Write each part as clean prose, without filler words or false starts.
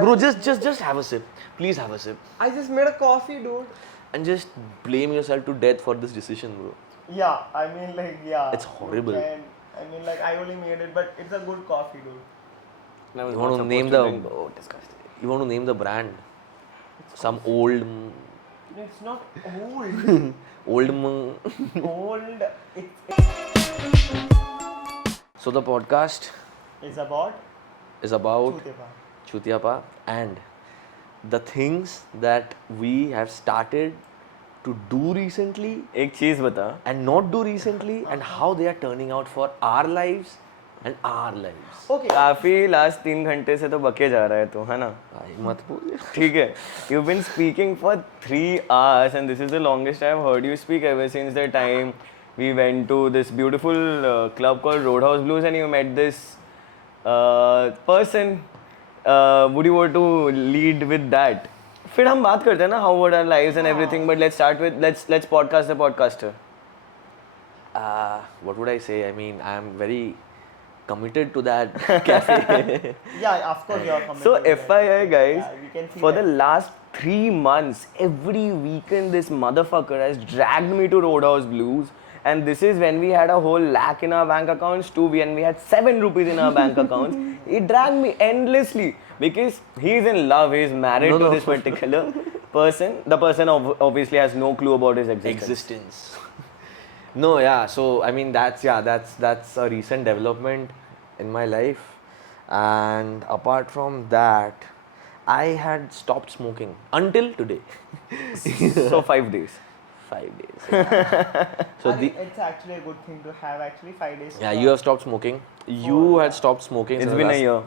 Bro, just have a sip. Please have a sip. I just made a coffee, dude. And just blame yourself to death for this decision, bro. Yeah, I mean, like, yeah. It's horrible. I mean, like, I only made it, but it's a good coffee, dude. I was You not want to supposed name to the drink. Oh, disgusting. you want to name the brand? Some old It's not old. old. Old. So the podcast It's about is about Chutepa. Chutiapa and the things that we have started to do recently एक चीज बता and not do recently and how they are turning out for our lives and our lives. Okay. काफी last 3 घंटे से तो बके जा रहा है तू है ना भाई मत बोल. ठीक है you've been speaking for 3 hours and this is the longest I've heard you speak ever since the time we went to this beautiful club called Roadhouse Blues and you met this person. Would you want to lead with that? फिर हम बात करते हैं ना how were our lives and everything, but let's start with let's podcast the podcaster. What would I say? I mean, I am very committed to that cafe. Yeah, of course you are coming. So to that. FYI guys, Yeah, we can see for that. the last 3 months, every weekend this motherfucker has dragged me to Roadhouse Blues. And this is when we had a whole lakh in our bank accounts too, when we had 7 rupees in our bank accounts. He dragged me endlessly because he's in love, he's married to this particular person. The person obviously has no clue about his existence. No, yeah. So I mean, that's a recent development in my life, and apart from that, I had stopped smoking until today. So 5 days. 5 days. Yeah. So I think it's actually a good thing to have actually 5 days. yeah, you have stopped smoking. You had stopped smoking. It's since been a last- year.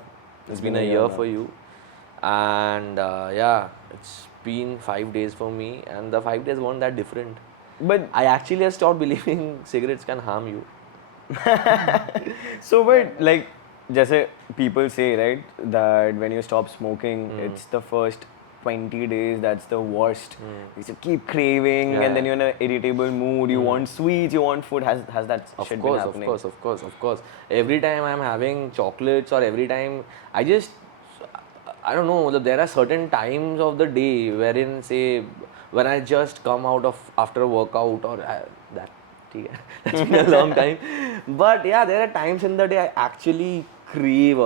It's been a year for you, and yeah, it's been 5 days for me, and the 5 days weren't that different. But I actually have stopped believing cigarettes can harm you. so but like जैसे people say right that when you stop smoking it's the first 20 days that's the worst. You just keep craving Yeah, and then you're in an irritable mood, you want sweets, you want food. Has that Of shit course, been happening? of course. Every time I'm having chocolates or every time I don't know, there are certain times of the day wherein say when I just come out of after a workout or that's been a long time. But yeah, there are times in the day I actually crave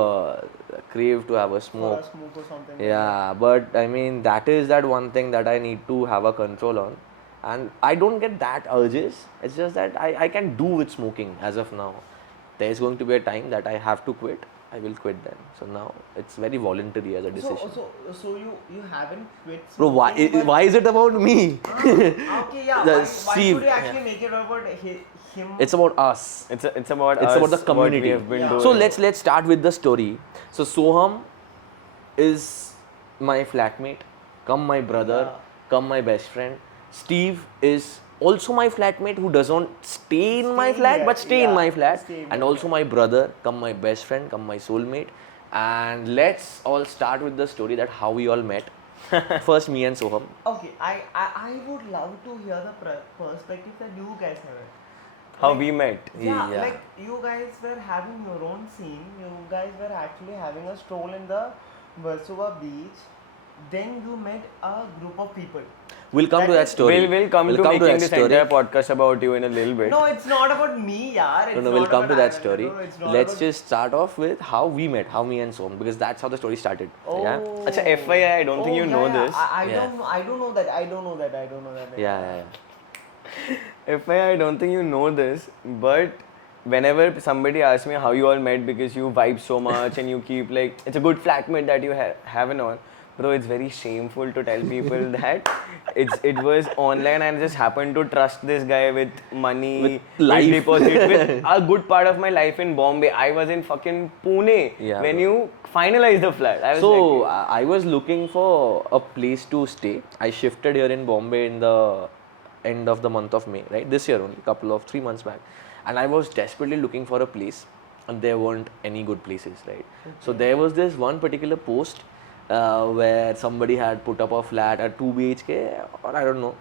to have a For smoke. a smoke or something. Yeah, but I mean that is that one thing that I need to have a control on, and I don't get that urges. It's just that I can do with smoking as of now. There is going to be a time that I have to quit. I will quit then. So now it's very voluntary as a decision. So you haven't quit. Bro, smoking, but- why is it about me? Okay, yeah. The Why see- should you actually make it about him? It's about us. It's about It's us, about the what we community. have been Yeah. doing. So let's start with the story. So Soham is my flatmate, come my brother, come my best friend. Steve is also my flatmate who doesn't stay in my Stay flat here, but stay in yeah, my flat, stay in and your also my brother, come my best friend, come my soulmate. And let's all start with the story that how we all met. First me and Soham. Okay, I would love to hear the perspective that you guys have. how we met. Yeah, Yeah. like you guys were having your own scene. You guys were actually having a stroll in the Versova beach. Then you met a group of people. We'll come to that story. We'll come to making that this story. entire podcast about you in a little bit. No, it's not about me, yaar. It's No, we'll not come to about that Anand. story. No, it's not Let's about- just start off with how we met, how me and Soham, because that's how the story started. Oh. Yeah. Acha, FYI, I don't think you know this. I Yeah. don't know that. I don't know that. Yeah. FYI, I don't think you know this, but whenever somebody asks me how you all met because you vibe so much and you keep like, it's a good flatmate that you have and all. Bro, it's very shameful to tell people that it was online and I just happened to trust this guy with money, With life. deposit, with a good part of my life in Bombay. I was in fucking Pune Yeah, when bro. you finalized the flat. I was So like, I was looking for a place to stay. I shifted here in Bombay in the end of the month of May, right? This year only, 3 months back. And I was desperately looking for a place, and there weren't any good places, right? So there was this one particular post where somebody had put up a flat at 2 BHK, or I don't know.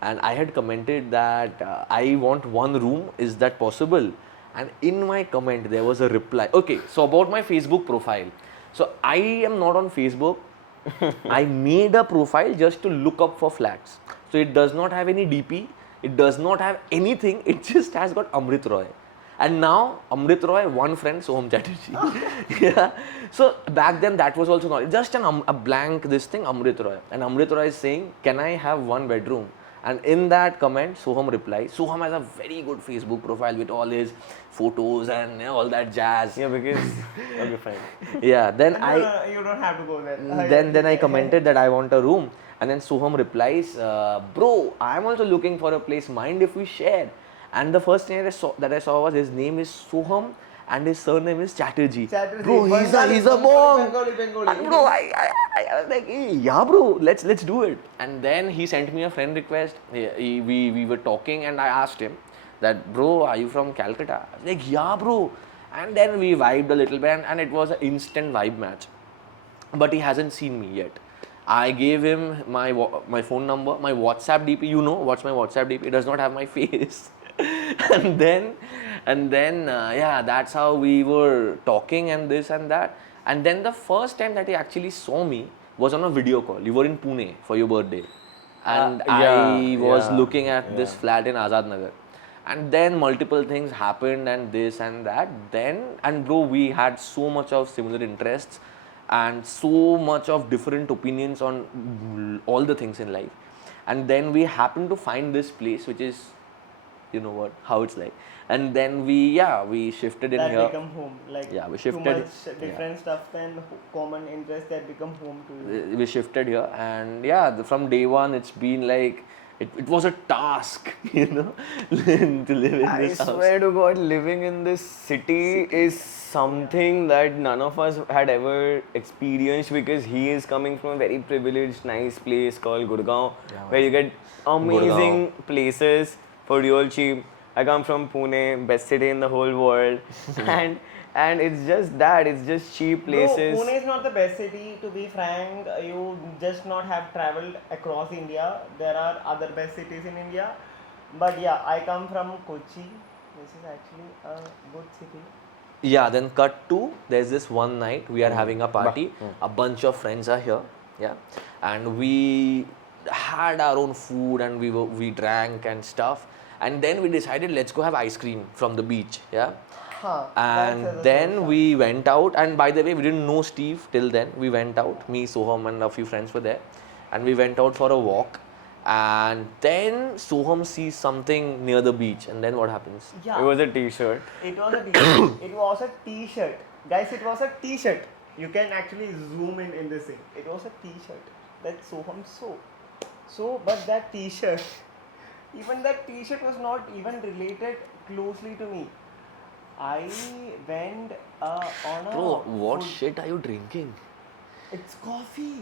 And I had commented that I want one room, is that possible? And in my comment, there was a reply. Okay, so about my Facebook profile. So I am not on Facebook I made a profile just to look up for flats. So it does not have any DP, it does not have anything, it just has got Amrit Roy. And now Amrit Roy, one friend, Soham Chatterjee. Yeah. So back then that was also not just a blank this thing, Amrit Roy. And Amrit Roy is saying, can I have one bedroom? And in that comment, Soham replies. Soham has a very good Facebook profile with all his photos and all that jazz. Yeah, because okay, fine. Yeah. Then No, you don't have to go there. then I commented that I want a room, and then Soham replies, bro, I'm also looking for a place. Mind if we share? And the first thing that I saw was his name is Soham and his surname is Chatterjee. Chatterjee. Bro, he's a Bengali, monk. Bengali. And bro, I was like, hey, yeah, bro, let's do it. And then he sent me a friend request. We were talking, and I asked him that, bro, are you from Calcutta? I was like, yeah, bro. And then we vibed a little bit, and it was an instant vibe match. But he hasn't seen me yet. I gave him my phone number, my WhatsApp DP. You know what's my WhatsApp DP? It does not have my face. and then yeah, that's how we were talking and this and that. And then the first time that he actually saw me was on a video call. You were in Pune for your birthday, and I was looking at this flat in Azad Nagar. And then multiple things happened and this and that. Then, and bro, we had so much of similar interests and so much of different opinions on all the things in life. And then we happened to find this place, which is, you know what, how it's like. And then we shifted in That here. become home. Like Yeah, we too shifted. much different stuff and common interest that become home to you. We shifted here, and yeah, from day one, it's been like it was a task, you know, to live in I this house. swear to God, living in this city is something that none of us had ever experienced, because he is coming from a very privileged, nice place called Gurgaon, where you get amazing places for real cheap. I come from Pune, best city in the whole world, and it's just that, it's just cheap places. Bro, Pune is not the best city, to be frank. You just not have traveled across India. There are other best cities in India. But yeah, I come from Kochi. This is actually a good city. Yeah, then cut to there's this one night we are having a party. A bunch of friends are here, yeah, and we had our own food and we drank and stuff. And then we decided, let's go have ice cream from the beach, yeah. And then we went out, and by the way, we didn't know Steve till then. We went out, me, Soham, and a few friends were there, and we went out for a walk. And then Soham sees something near the beach, and then what happens? Yeah. It was a t-shirt. It was a t-shirt. It was a t-shirt. Guys, it was a t-shirt. You can actually zoom in this thing. It was a t-shirt that Soham saw. So, but that t-shirt, even that t-shirt was not even related closely to me. I went on a... Bro, what food- shit are you drinking? It's coffee.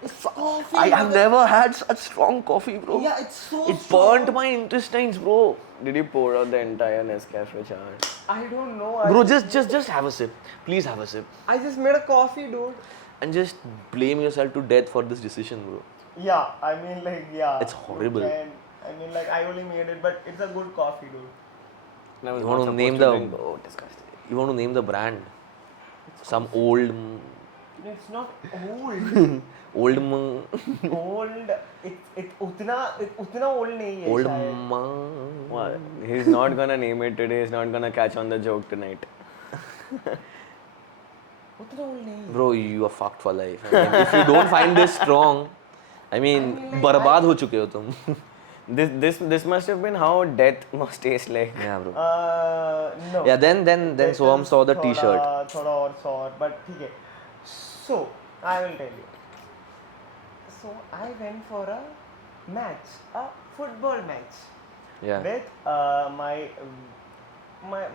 It's coffee. I have never had such strong coffee, bro. Yeah, it's so It strong. burnt my intestines, bro. Did you pour out the entire Nescafe chart? I don't know. Bro, just have a sip. Please have a sip. I just made a coffee, dude. And just blame yourself to death for this decision, bro. Yeah, I mean, like, yeah. It's horrible. I mean, like, I only made it, but it's a good coffee, dude. I was You not want to name supposed the to drink. Oh, disgusting. you want to name the brand? Some old It's not old. old old. It's utna old नहीं है old शायद. What? He's not gonna name it today. He's not gonna catch on the joke tonight. उतना old नहीं है. bro, you are fucked for life. I mean, if you don't find this strong, I mean, बर्बाद हो चुके हो तुम. This must have been how death must taste like. Yeah, bro. No. Yeah, then This Soham is saw the थोड़ा- T-shirt. थोड़ा और sort, but ठीक है. So I will tell you. So I went for a match, a football match. Yeah. With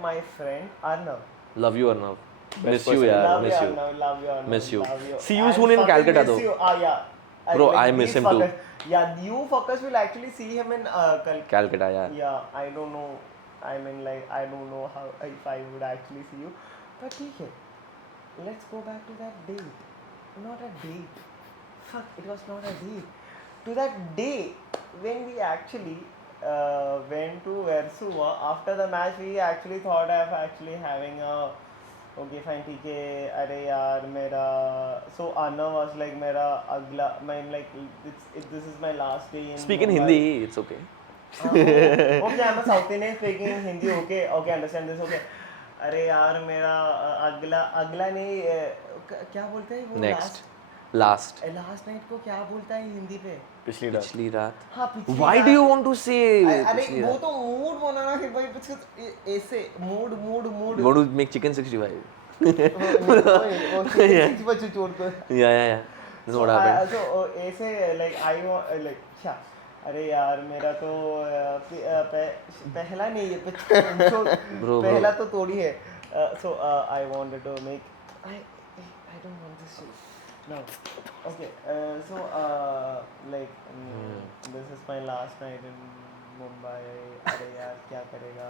my friend Arnav. Love you, Arnav. Miss you, person. yeah. Love Miss you. Arnav, love you, Arnav, Miss you. love you. See you I soon in fucking Calcutta, miss though. you. Yeah. Bro, I these miss him too. fuckers- Yeah, you fuckers will actually see him in Calcutta. Calcutta, yeah. Yeah, I don't know. I mean, like, I don't know how if I would actually see you. But ठीक है. Let's go back to that date. Not a date. Fuck, it was not a date. To that day when we actually went to Versua. After the match, we actually thought of actually having a okay fine ठीक है अरे यार मेरा so Arnav was like मेरा अगला मैं like this is my last day in Speak in Mumbai. Hindi, it's okay. Okay, I'm a South Indian speaking Hindi. Okay, okay, understand this. Okay. अरे यार मेरा अगला अगला नहीं क्या बोलते हैं वो Next. Last. लास्ट नाइट को क्या बोलता है हिंदी पे पिछली रात पिछली रात. हाँ पिछली Why रात. do you want to say अरे पिछली वो रात? तो मूड बनाना है भाई कुछ ऐसे mood You want to make chicken 65? बच्चे छोड़ कर Yeah. This is what happened. so ऐसे like I want like क्या अरे यार मेरा तो पहला नहीं है Bro. पहला तो थोड़ी है so I wanted to make I don't want this shit no okay so like this is my last night in Mumbai अरे यार क्या करेगा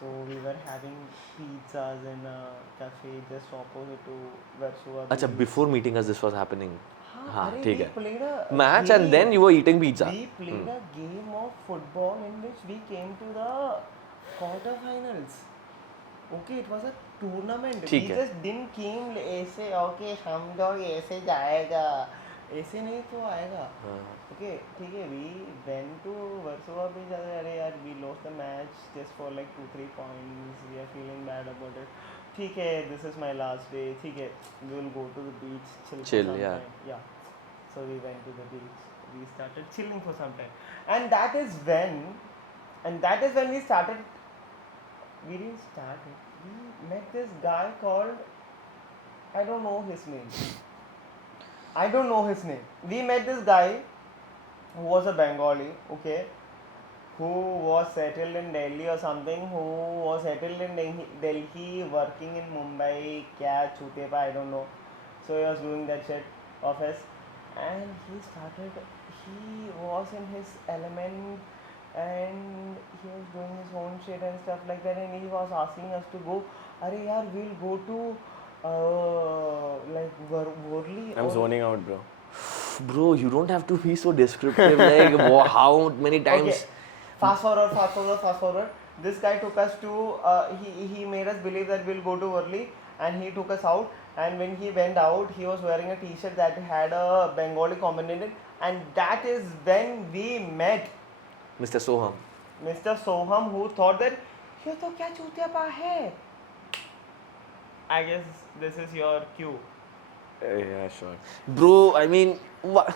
so we were having pizzas in a cafe just opposite to Versova अच्छा, before meeting us, this was happening. हाँ, अरे ठीक we है. played a Match and game. then you were eating pizza. We played a game of football in which we came to the quarterfinals. Okay, it was a tournament. ठीक We है. just didn't came ऐसे okay हम लोग ऐसे जाएगा ऐसे नहीं तो आएगा. Okay, ठीक है. We went to Versova भी जाते अरे यार we lost the match just for like 2-3 points. We are feeling bad about it. ठीक है, this is my last day. ठीक है, we will go to the beach chill for Chill, some yeah. time. Yeah. So we went to the beach. We started chilling for some time, and that is when we started. We didn't start it. We met this guy called I don't know his name. We met this guy who was a Bengali, okay, who was settled in Delhi or something, who was settled in Delhi, working in Mumbai, kya chute pa, I don't know. So he was doing that shit office, and he was in his element, and he was doing his own shit and stuff like that, and he was asking us to go, Arey yaar, we'll go to like Worli. I'm zoning out, bro. Bro, you don't have to be so descriptive. Like, how many times? Okay. Fast forward. This guy took us to, he made us believe that we'll go to Worli, and he took us out. And when he went out, he was wearing a t-shirt that had a Bengali comment in it. And that is when we met Mr. Soham. Mr. Soham, who thought that, ये तो क्या चूतिया पा है? I guess this is your cue. Yeah, sure. Bro, I mean, what?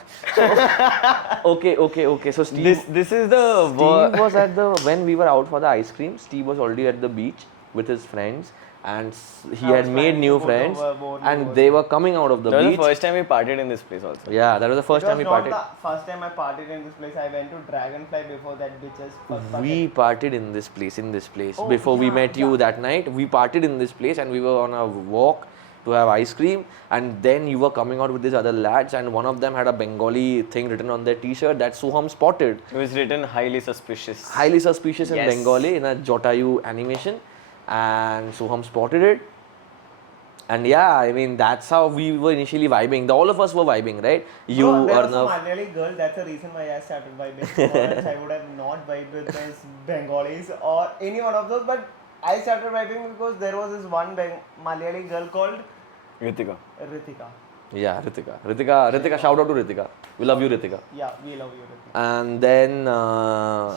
Okay. So Steve, This is the Steve was at the when we were out for the ice cream. Steve was already at the beach with his friends, and he I had was made planning new to go to friends, Borneo and also. they were coming out of the that was beach. the first time we partied in this place also. Yeah, that was the first It time was we not partied. the first time I partied in this place. I went to Dragonfly before that bitches. We partied in this place. Oh, Before we yeah, met you yeah. that night, we partied in this place, and we were on a walk to have ice cream, and then you were coming out with these other lads, and one of them had a Bengali thing written on their t-shirt that Soham spotted. It was written highly suspicious. Highly suspicious in Yes. Bengali in a Jotayu animation, and Soham spotted it. And yeah, I mean, that's how we were initially vibing. All of us were vibing, right? You, No, there was some Arnav. Malayali girl. That's the reason why I started vibing. So else I would have not vibed with those Bengalis or any one of those. But I started vibing because there was this one Malayali girl called Ritika. Ritika. Yeah, Ritika, shout out to Ritika. We love you, Ritika. Yeah, we love you, Ritika. And then,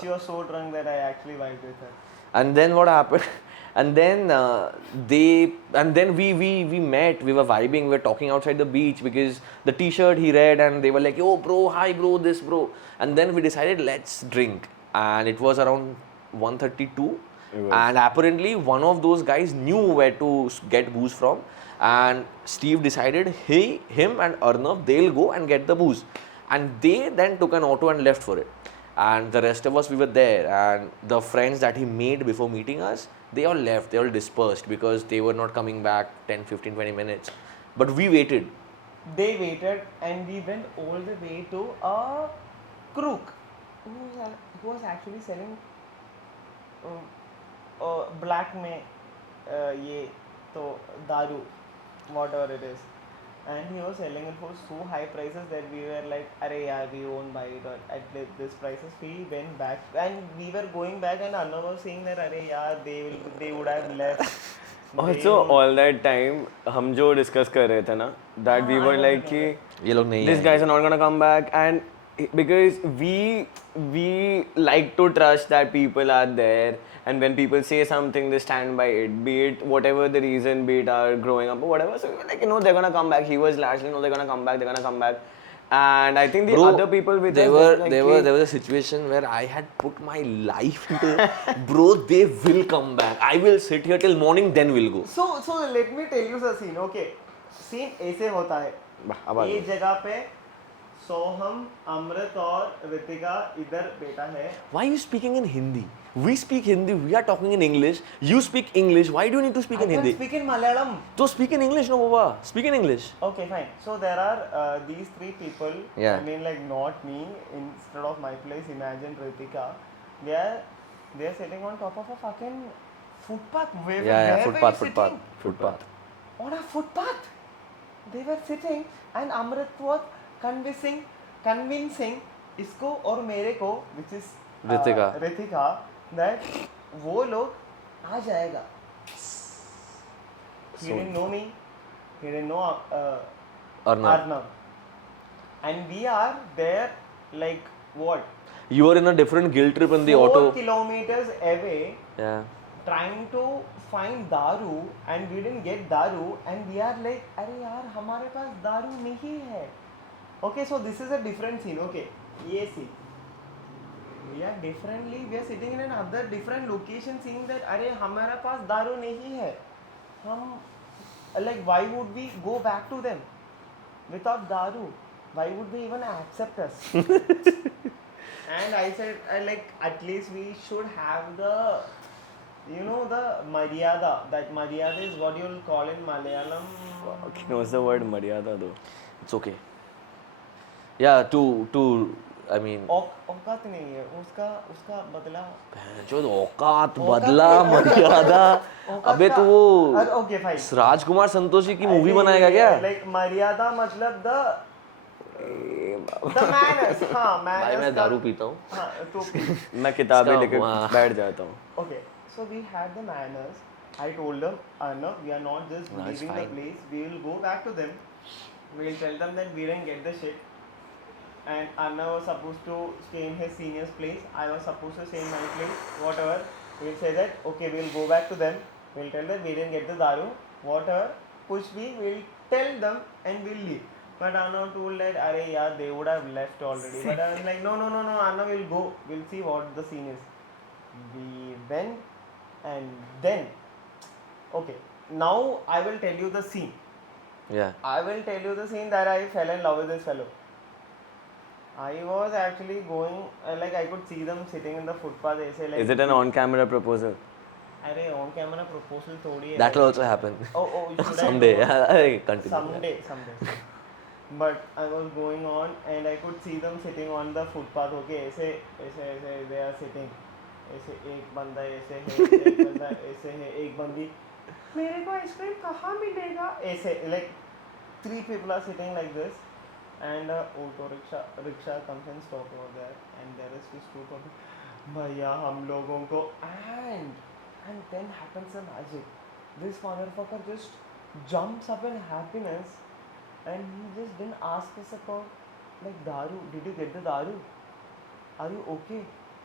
She was so drunk that I actually vibed with her. and then what happened? And then we met. We were vibing. We were talking outside the beach because the T-shirt he read, and they were like, "Yo, bro, hi, bro, this, bro." And then we decided let's drink, and it was around 1:32. And apparently one of those guys knew where to get booze from, and Steve decided him and Arnav, they'll go and get the booze, and they then took an auto and left for it. And the rest of us, we were there, and the friends that he made before meeting us, they all left, they all dispersed because they were not coming back 10, 15, 20 minutes. But we waited. They waited, and we went all the way to a crook who was actually selling black में ये तो दारू, whatever it is, and he was selling it for so high prices that we were like, अरे यार, we won't buy it at this prices. We went back, and we were going back, and Arnav was saying that अरे यार, they would have left. Also, all that time, हम जो discuss कर रहे थे ना, that we were like कि ये लोग नहीं these आएंगे. guys are not gonna come back, and because we like to trust that people are there, and when people say something, they stand by it, be it whatever the reason, be it our growing up or whatever. So we were like, you know, they're gonna come back. He was Lashley, no, they're gonna come back. They're gonna come back. And I think the other people with there us, were like there was a situation where I had put my life into bro, they will come back. I will sit here till morning, then we'll go. So let me tell you the scene. Okay, scene ऐसे होता है. ये जगह पे सोहम, अमृत और रितिका इधर बैठा है. Why are you speaking in Hindi? We speak Hindi, we are talking in English. You speak English. Why do you need to speak in I Hindi? can speak in Malayalam. So speak in English, no Baba. Speak in English. Okay, fine. So there are these three people. Yeah. I mean, like not me. Instead of my place, imagine Ritika. They are sitting on top of a fucking footpath. Where footpath, were you sitting? footpath. On a footpath. They were sitting, and Amrit was convincing इसको और मेरे को, which is Ritika, that वो लोग आ जाएगा. He didn't know me. He didn't know Arnav. And we are there like what? You were in a different guilt trip in the 4 auto. kilometers away, Yeah. trying to find दारू, and we didn't get दारू, and we are like, अरे यार हमारे पास दारू नहीं है. Okay, so this is a different scene. Okay, ये scene. We are sitting in another different location, seeing that अरे हमारे पास दारू नहीं है. हम like, why would we go back to them without daru? Why would they even accept us? And I said, at least we should have the, the maryada. That maryada is what you'll call in Malayalam. Okay, what's the word maryada though? It's okay. Yeah, to I mean. औकात नहीं है उसका बदला. जो औकात बदला मर्यादा. अबे तो वो. Okay, fine. राजकुमार संतोषी की मूवी बनाएगा क्या? Like मर्यादा मतलब the manners. हाँ, manners. भाई मैं दारू पीता हूँ. हाँ, तो मैं किताबें लेके बैठ जाता हूँ. Okay, so we had the manners. I told them, Arnav, we are not just No, it's leaving the fine. place. We will go back to them. We will tell them that we didn't get the shit. And Arnav was supposed to stay in his senior's place. I was supposed to stay in my place. Whatever. We'll say that, okay, we'll go back to them. We'll tell them we didn't get the daru. Whatever. Push me, we'll tell them and we'll leave. But Arnav told that, Arey, yeah, they would have left already. But I was like, no, Arnav, we'll go. We'll see what the scene is. We went, and then, okay, now I will tell you the scene. Yeah. I will tell you the scene that I fell in love with this fellow. I was actually going, like I could see them sitting in the footpath. ऐसे like. Is it an on-camera proposal? अरे on camera proposal थोड़ी है. That will also happen. Oh, should Someday. I go? Yeah, continue. Someday. But I was going on, and I could see them sitting on the footpath. Okay, ऐसे they are sitting. ऐसे एक बंदा ऐसे है, एक बंदा ऐसे है, एक बंदी. मेरे को आइसक्रीम कहाँ मिलेगा? ऐसे like 3 people are sitting like this. And auto rickshaw comes and stops over there, and there is this group of भैया हम लोगों को and then happens a magic. This motherfucker just jumps up in happiness, and he just didn't ask us about like daru. Did you get the daru? Are you okay?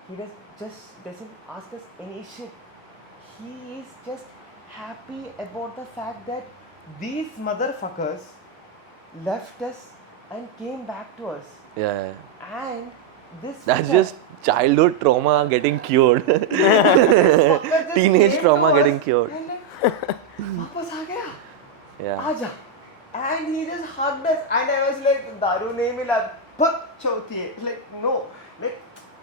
He doesn't ask us any shit. He is just happy about the fact that these motherfuckers left us and came back to us. Yeah. And this That's fucker- just childhood trauma getting cured. this fucker just Teenage came trauma to getting us cured. and like, वापस आ गया. Yeah. आजा. And he just hugged us, and I was like, दारू नहीं मिला. Fuck चौथी है. Like no,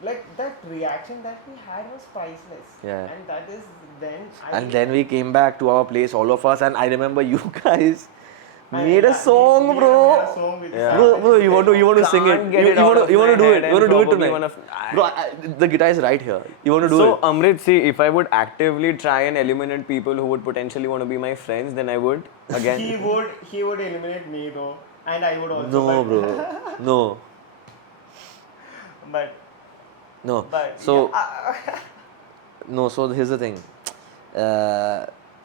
like that reaction that we had was priceless. Yeah. And that is then. And then we came back to our place, all of us, and I remember you guys And made a yeah, song, we bro. made a song with Yeah. Bro, you want to sing it? Can't get it You out want of to my do it? head You want to do it and tonight? probably Bro, the guitar is right here. You want to do So it? Amrit, see, if I would actively try and eliminate people who would potentially want to be my friends, then I would again. he would eliminate me though, and I would also. No, but- bro. No. But No. but So yeah, no. So here's the thing.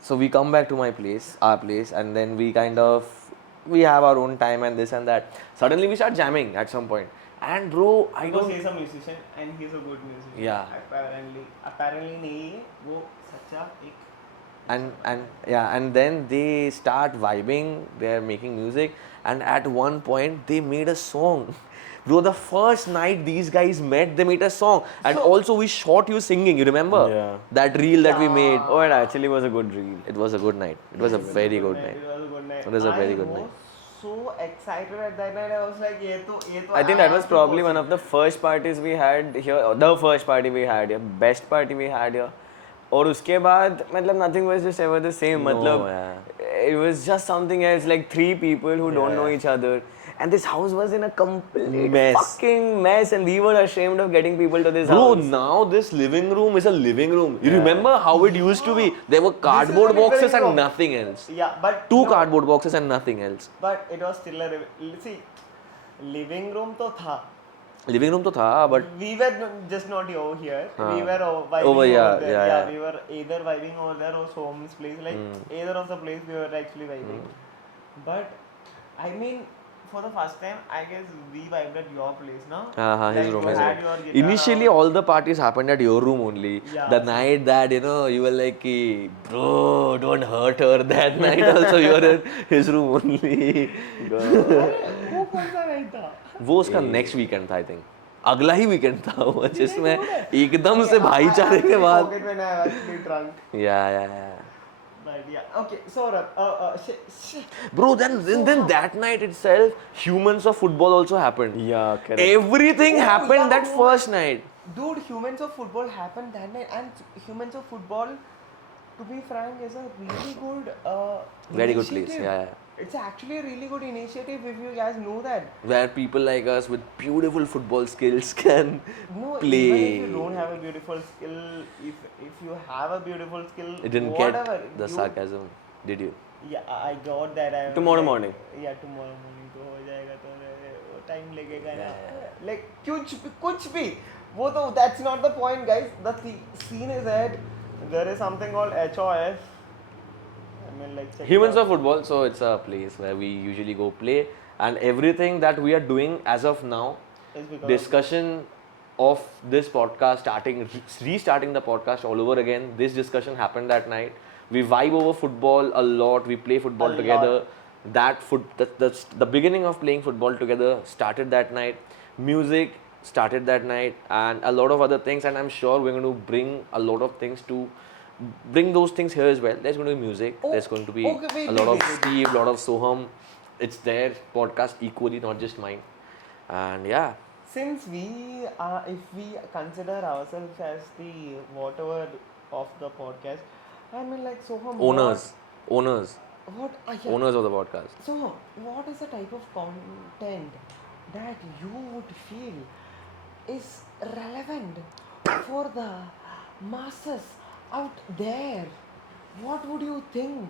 So we come back to our place, and then we have our own time and this and that. Suddenly we start jamming at some point. And bro, I Because don't. he's a musician and he's a good musician. Yeah. Apparently नहीं है, वो सच्चा एक And then they start vibing, they're making music, and at one point they made a song. Bro, the first night these guys met, they made a song. And also we shot you singing, you remember? Yeah. That reel that we made. Oh, it actually was a good reel. It was a good night. It was a very good night. It was a good night. It was a very good I night. was so excited at that night. I was like, ये तो I think that was probably one of the first parties we had here, or the first party we had here, best party we had here. और उसके बाद मतलब nothing was just ever the same. मतलब it was just something else, like three people who don't know each other. And this house was in a complete Mess. fucking mess, and we were ashamed of getting people to this Bro, house. now this living room is a living room. You remember how it used to be? There were cardboard living boxes and room. nothing else. Yeah, but Two no, cardboard boxes and nothing else. But it was still see, living room तो था. Living room to tha, but We were just not over here. We were vibing Over here, over there. yeah. We were either vibing over there or Soham's place. Like either of the place we were actually vibing. But I mean, for the first time, I guess we vibed at your place, no? his Like, room. you His had room. your guitar Initially, out. all the parties happened at your room only. Yeah. The night that you were like, "Ki, bro, don't hurt her." That night also you were in his room only. वो कौन सा night था? वो उसका next weekend था, I think. अगला ही weekend था वो, जिसमें एकदम से भाईचारे के बाद. Forget when I was actually drunk. Yeah. But yeah, okay. So, Bro, then that night itself, Humans of Football also happened. Yeah, correct. Everything happened yeah, that bro. first night. dude, Humans of Football happened that night, and Humans of Football, to be frank, is a really good. Very good place. initiative. Yeah. It's actually a really good initiative if you guys know that. Where people like us with beautiful football skills can No, play. even if you don't have a beautiful skill, if you have a beautiful skill, It didn't whatever, get the you- sarcasm, did you? Yeah, I got that. I was Tomorrow like, morning. Yeah, tomorrow morning तो हो जाएगा तो time लगेगा ना. Like कुछ भी वो तो that's not the point, guys. The scene is that there is something called HOF. I mean, like check it Humans out. of Football, so it's a place where we usually go play, and everything that we are doing as of now, Is because discussion of this podcast, restarting the podcast all over again. This discussion happened that night. We vibe over football a lot. We play football A together. The beginning of playing football together started that night. Music started that night, and a lot of other things. And I'm sure we're going to bring a lot of things to bring those things here as well. There's going to be music. There's going to be okay, wait, a lot wait, of wait. Steve, a lot of Soham. It's their podcast equally, not just mine. And yeah, since we are, if we consider ourselves as the whatever of the podcast, I mean like Soham. owners What? Yeah. owners of the podcast. So, what is the type of content that you would feel is relevant for the masses out there? What would you think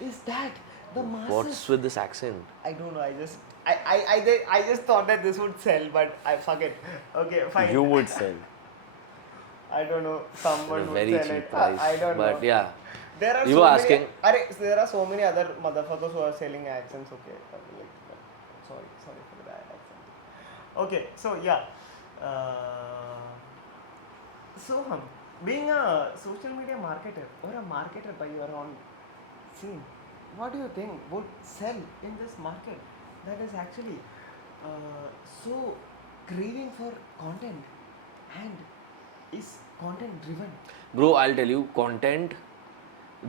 is that the masses? What's with this accent? I don't know. I just thought that this would sell, but I fuck it. Okay, fine. You would sell. I don't know. Someone At a would very sell cheap it. price. I don't know. But yeah, There are You so were many, asking- there are so many other motherfuckers who are selling accents. Okay, sorry for that accent. Okay, so yeah, being a social media marketer or a marketer by your own scene, what do you think would sell in this market that is actually so craving for content and is content driven? bro, I'll tell you, content.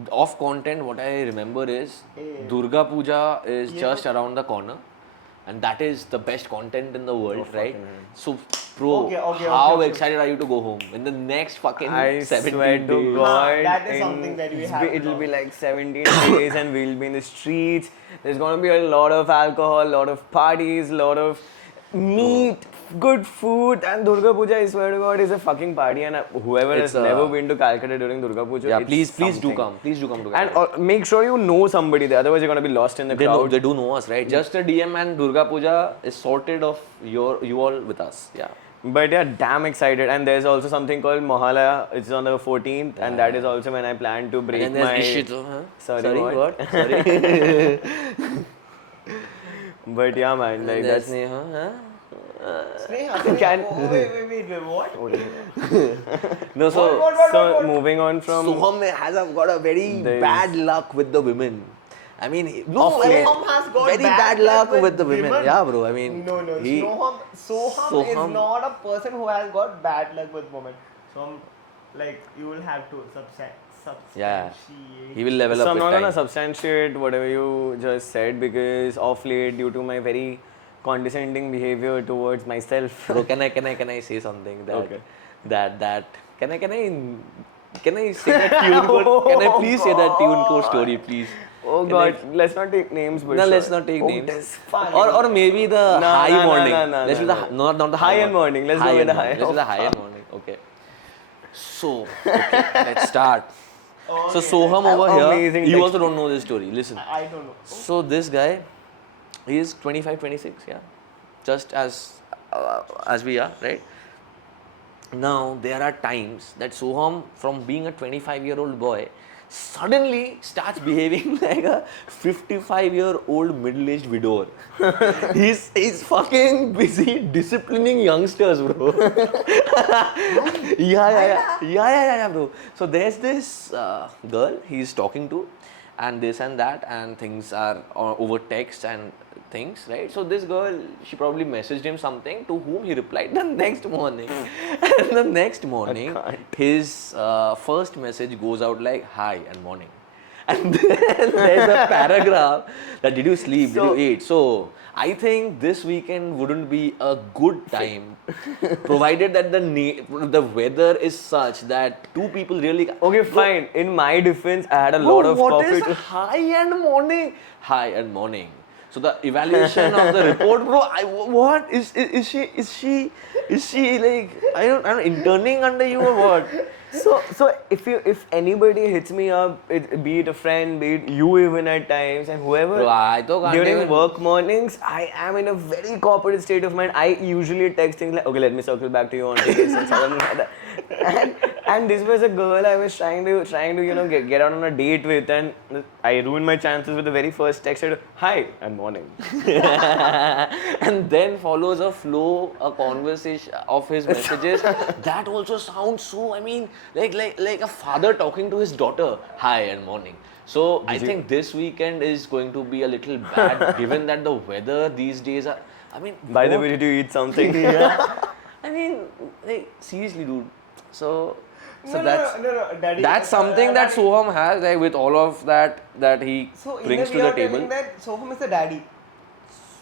What I remember is Eh. Durga Puja is Yeah. just around the corner, and that is the best content in the world, right? fucking hell. So, bro, Okay, how okay. excited are you to go home in the next fucking I 17 swear to days? God, that is something that we have to it'll be know. like 17 days, and we'll be in the streets. There's gonna be a lot of alcohol, a lot of parties, a lot of meat, good food, and Durga Puja, I swear to God, is a fucking party. And whoever It's has never been to Calcutta during Durga Puja, Yeah, it's please do something. come. Please do come to And Calcutta. make sure you know somebody there, otherwise you're gonna be lost in the crowd. They do know us, right? Just a DM and Durga Puja is sorted of you all with us. Yeah. But yeah, damn excited. And there's also something called Mohalaya. It's on the 14th, and that is also when I plan to break And then my. there's Ishito, huh? Sorry, what? Sorry. But yeah, man, And like there's that's. Sneha, huh? Sneha, Can- oh, wait, what? No, so What? Moving on from. Soham got a very There is- bad luck with the women. I mean, no, Of I mean, late. Soham has got very bad luck with the women. women. Yeah, bro. I mean, No. Soham is Soham- not a person who has got bad luck with women. Soham, like, you will have to substantiate. he will level So up I'm with not time. gonna substantiate whatever you just said because of late, due to my very condescending behavior towards myself. Bro, can I say something that Okay. that can I say that tune code? Can I please say that tune code story, please? Oh Can God, I- let's not take names. But No, let's sure. not take Oh, names. that's fine. Or maybe the No, high no, morning. no, Let's do the no. not the High and morning. Let's go with and the morning. high. Let's do the high and morning. Okay. So okay, let's start. So Soham over here, Amazing you text. also don't know this story. Listen. I don't know. So this guy, he is 25, 26, yeah, just as we are, right? Now there are times that Soham, from being a 25-year-old boy, suddenly starts behaving like a 55-year-old middle-aged widower. he's fucking busy disciplining youngsters, bro. Yeah, bro. So there's this girl he's talking to, and this and that, and things are over text and things, right? So this girl, she probably messaged him something, to whom he replied the next morning. And the next morning, his first message goes out like, hi and morning. And then there's a paragraph that did you sleep, did you eat? So I think this weekend wouldn't be a good time, provided that the weather is such that two people really. Okay, fine. In my defense, I had a lot of what coffee. is high and morning? High and morning. So the evaluation of the report, bro. What is she like? I don't interning under you or what? So if anybody hits me up, be it a friend, be it you even at times, and whoever Bro, I to can't during even- work mornings, I am in a very corporate state of mind. I usually text things like, okay, let me circle back to you on this and something like that. And this was a girl I was trying to get out on a date with, and I ruined my chances with the very first text. I said, hi and morning. And then follows a flow, a conversation of his messages. That also sounds so, I mean, like a father talking to his daughter. Hi and morning. So I think this weekend is going to be a little bad, given that the weather these days are. I mean, By the what- way, did you eat something? I mean, like seriously, dude. So No, Daddy. that's something that Daddy. Soham has, like with all of that he So in brings a to way the you're telling table. that Soham is the daddy.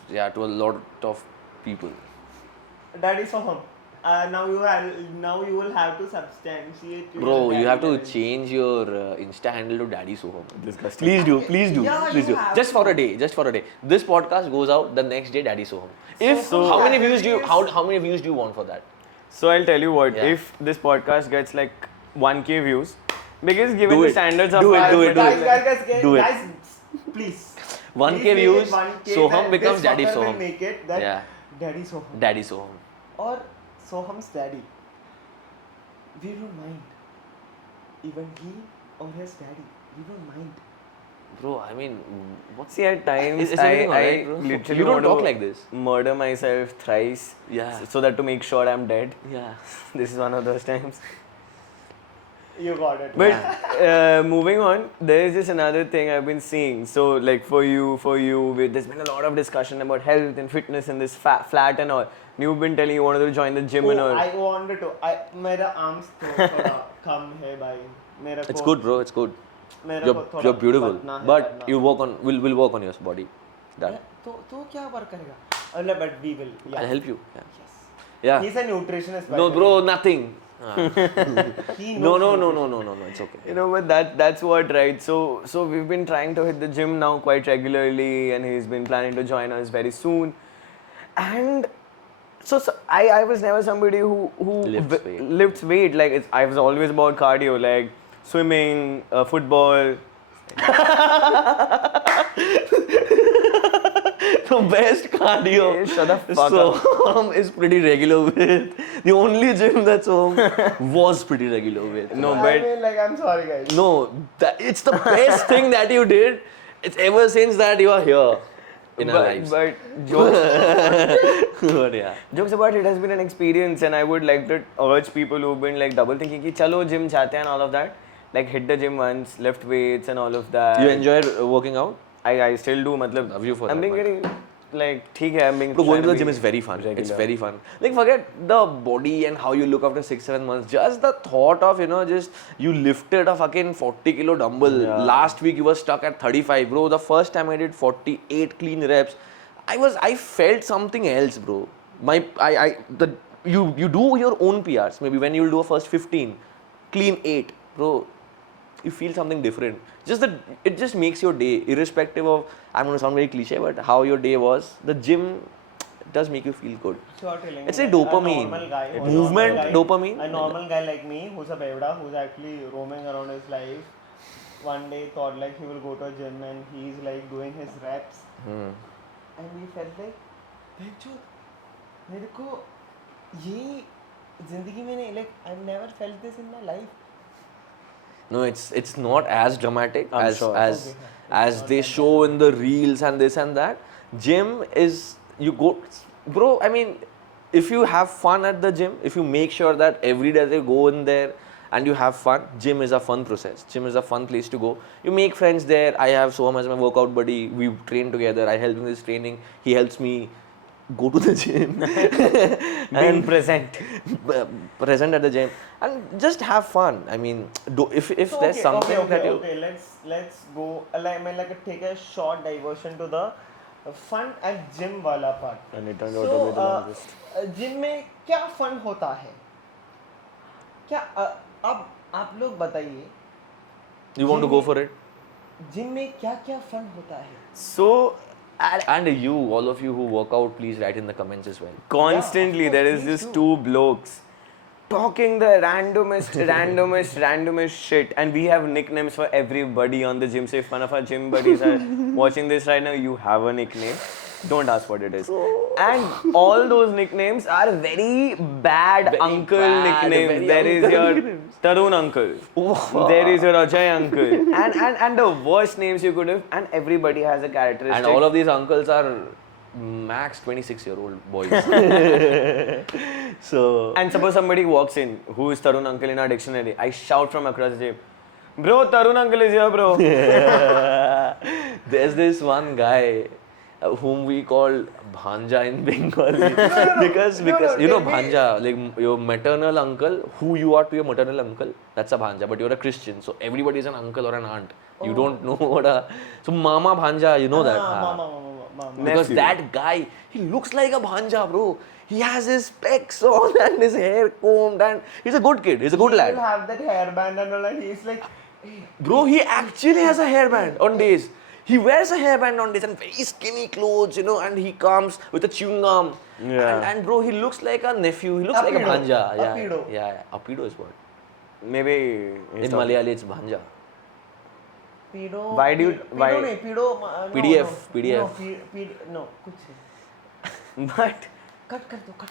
Yeah, to a lot of people. Daddy Soham. Now you will have to substantiate. your Bro, you daddy have to level. change your Insta handle to Daddy Soham. Disgusting. Please do. Yeah, Please you do. have Just to. for a day. This podcast goes out the next day, Daddy Soham. If So how many that views do you is- how many views do you want for that? So I'll tell you what, Yeah. if this podcast gets like 1K views, because given Do the it. standards of Do it, our- do it, do it. Guys, Do it. guys, please. 1K Please make it views, 1K, Soham that becomes this Daddy fucker will Soham. Make it that Yeah. Daddy Soham Daddy Soham. or Soham's daddy. We don't mind. Even he or his daddy, we don't mind. Bro, I mean, what's See, at times Is everything I alright, bro? literally You don't want to talk like this. murder myself thrice, Yeah. so that to make sure I'm dead. yeah. This is one of those times. You got it. But moving on, there is just another thing I've been seeing. So, like for you, there's been a lot of discussion about health and fitness in this flat and all. You've been telling you wanted to join the gym and all. I wanted to. मेरा arms थोड़ा कम है भाई. मेरा It's को- good, bro. It's good. मेरा You're, को थोड़ा you're beautiful. पतला है, But पतला. you we'll work on your body. That तो क्या work करेगा? अल्लाह, but we will. Yeah. I'll help you. Yeah. Yes. Yeah. He's a nutritionist. by No, the bro, way. nothing. Ah. He No, knows no, nutrition. it's okay. You know, but that's what, right? So we've been trying to hit the gym now quite regularly, and he's been planning to join us very soon. And so I was never somebody who Lifts weight. lifts weight. Like I was always about cardio, like swimming, football. The best cardio. Shut the fuck Soham is pretty regular with. The only gym that Soham was pretty regular with. No, I but mean, like, I'm sorry, guys. No, it's the best thing that you did. It's ever since that you are here in our lives. but jokes But yeah. jokes apart, it has been an experience, and I would like to urge people who've been like double thinking कि चलो gym जाते हैं and all of that, like hit the gym once, lift weights and all of that. You enjoyed working out? I still do, मतलब Love you for I'm that, being man. very like ठीक है, I'm being Bro, going trying to the be gym is very fun. It's regular. very fun. Like, forget the body and how you look after 6-7 months. Just the thought of, just you lifted a fucking 40 kilo dumbbell. Yeah. Last week you were stuck at 35. Bro, the first time I did 48 clean reps, I felt something else, bro. You do your own PRs. Maybe when you'll do a first 15, clean 8, bro. You feel something different. Just that it just makes your day, irrespective of, I'm going to sound very cliche, but how your day was. The gym does make you feel good. Sure, telling It's me, like a dopamine. normal guy, It's a movement, normal guy, dopamine. A normal guy like me, who's a bevda, who's actually roaming around his life, one day thought like he will go to a gym and he's like doing his reps, and we felt like, "Bencho, मेरे को ये जिंदगी में नहीं, like I've never felt this in my life." No, it's not as dramatic I'm as sure. as they show in the reels and this and that. Gym is you go, bro. I mean, if you have fun at the gym, if you make sure that every day they go in there and you have fun, gym is a fun process. Gym is a fun place to go. You make friends there. I have Soham as my workout buddy. We train together. I help in this training. He helps me go to the gym. Being present. Present at the gym and just have fun. I mean, if So, there's something that you let's go like take a short diversion to the fun at gym वाला part. And it turned out to be the longest. Gym में क्या fun होता है? क्या अब आप लोग बताइए you want to go for it. Gym में क्या क्या फन होता है? So And you, all of you who work out, please write in the comments as well. constantly Yeah, there of is course, just me two blokes talking the randomest shit, and we have nicknames for everybody on the gym. So if one of our gym buddies are watching this right now, you have a nickname. Don't ask what it is. And all those nicknames are very bad Very uncle bad, nicknames. very There is uncle your nicknames. Tarun uncle. There is your Ajay uncle. And the worst names you could have. And everybody has a characteristic. And all of these uncles are max 26-year-old boys. So And suppose somebody walks in, who is Tarun uncle in our dictionary, I shout from across the gym, bro, Tarun uncle is here, bro. there's this one guy whom we call Bhanja in Bengali. because you know Bhanja, like your maternal uncle, who you are to your maternal uncle, that's a Bhanja, but you're a Christian, so everybody is an uncle or an aunt. You don't know what a... So Mama Bhanja, you know that. Mama. Because Nephew. that guy, he looks like a Bhanja, bro. He has his specs on and his hair combed and he's a good kid. He's a good He lad. will have that hairband and all, and he's like, Bro, he actually has a hairband on days. He wears a hairband on days and very skinny clothes, and he comes with a chewing gum. Yeah. And bro, he looks like a nephew. He looks A like a pedo. Bhanja. A Yeah, pedo. yeah. A pedo is what? Maybe he's In talking- Malayali, it's Bhanja. pedo. Why do you- Pedo why- नहीं, pedo. No, PDF, no, PDF. No, no, कुछ. But Cut कर दो, cut.